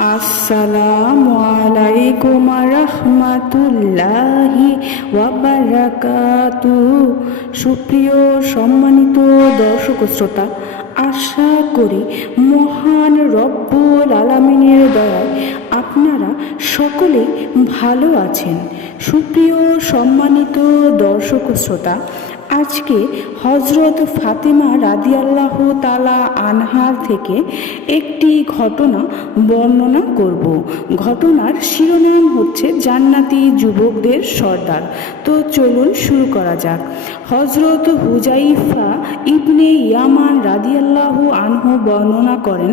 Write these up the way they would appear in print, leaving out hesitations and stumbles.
আসসালামু আলাইকুম রাহমাতুল্লাহি ওয়া বারাকাতুহু। সুপ্রিয় সম্মানিত দর্শক শ্রোতা, আশা করি মহান রব্বুল আলামিনের দয়ায় আপনারা সকলেই ভালো আছেন। সুপ্রিয় সম্মানিত দর্শক শ্রোতা, আজকে হজরত ফাতেমা রাদিয়াল্লাহু তাআলা আনহার থেকে একটি ঘটনা বর্ণনা করব। ঘটনার শিরোনাম হচ্ছে জান্নাতি যুবকদের সর্দার। তো চলুন শুরু করা যাক। হজরত হুজাইফা ইবনে ইয়ামান রাদিয়াল্লাহু আনহু বর্ণনা করেন,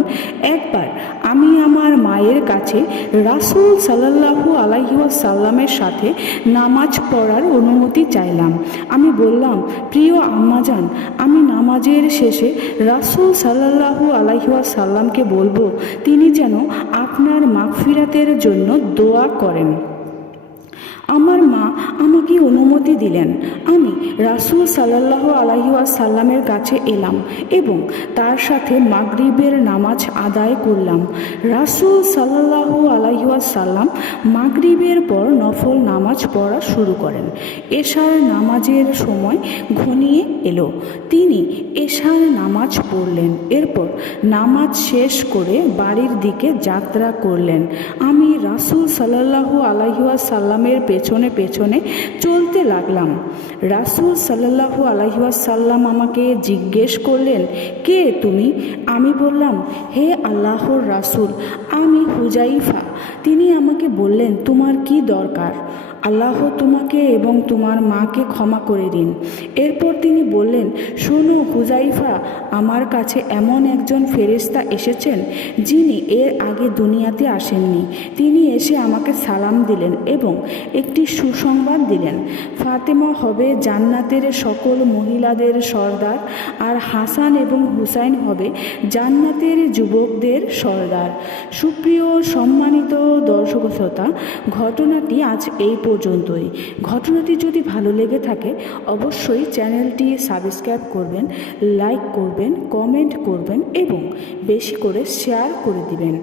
একবার আমি আমার মায়ের কাছে রাসূল সাল্লাল্লাহু আলাইহি ওয়াসাল্লামের সাথে নামাজ পড়ার অনুমতি চাইলাম। আমি বললাম, প্রিয় আম্মাজান, আমি নামাজের শেষে রাসূল সাল্লাল্লাহু আলাইহি ওয়াসাল্লামকে বলবো তিনি যেন আপনার মাগফিরাতের জন্য দোয়া করেন। আমার মা আমাকে অনুমতি দিলেন। আমি রাসূল সাল্লাল্লাহু আলাইহি ওয়াসাল্লামের কাছে এলাম এবং তার সাথে মাগরিবের নামাজ আদায় করলাম। রাসূল সাল্লাল্লাহু আলাইহি ওয়াসাল্লাম মাগরিবের পর নফল নামাজ পড়া শুরু করেন। এশার নামাজের সময় ঘনিয়ে এলো। তিনি এশার নামাজ পড়লেন। এরপর নামাজ শেষ করে বাড়ির দিকে যাত্রা করলেন। আমি রাসূল সাল্লাল্লাহু আলাইহি ওয়াসাল্লামের পেছনে পেছনে চলতে লাগলাম। রাসূল সাল্লাল্লাহু আলাইহি ওয়াসাল্লাম আমাকে জিজ্ঞেস করলেন, কে তুমি? আমি বললাম, হে আল্লাহর রাসূল, আমি হুজাইফা। তিনি আমাকে বললেন, তোমার কি দরকার? আল্লাহ তোমাকে এবং তোমার মাকে ক্ষমা করে দিন। এরপর তিনি বললেন, শোনো হুজাইফা, আমার কাছে এমন একজন ফেরেশতা এসেছেন যিনি এর আগে দুনিয়াতে আসেননি। তিনি এসে আমাকে সালাম দিলেন এবং একটি সুসংবাদ দিলেন। ফাতেমা হবে জান্নাতের সকল মহিলাদের সর্দার, আর হাসান এবং হুসাইন হবে জান্নাতের যুবকদের সর্দার। সুপ্রিয় সম্মানিত দর্শক শ্রোতা, ঘটনাটি আজ এই পর্যন্তই। ঘটনাটি যদি ভালো লেগে থাকে অবশ্যই চ্যানেলটি সাবস্ক্রাইব করবেন, লাইক করবেন, কমেন্ট করবেন এবং বেশি করে শেয়ার করে দিবেন।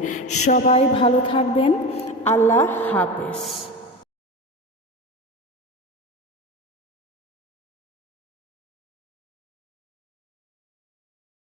সবাই ভালো থাকবেন। আল্লাহ হাফেজ।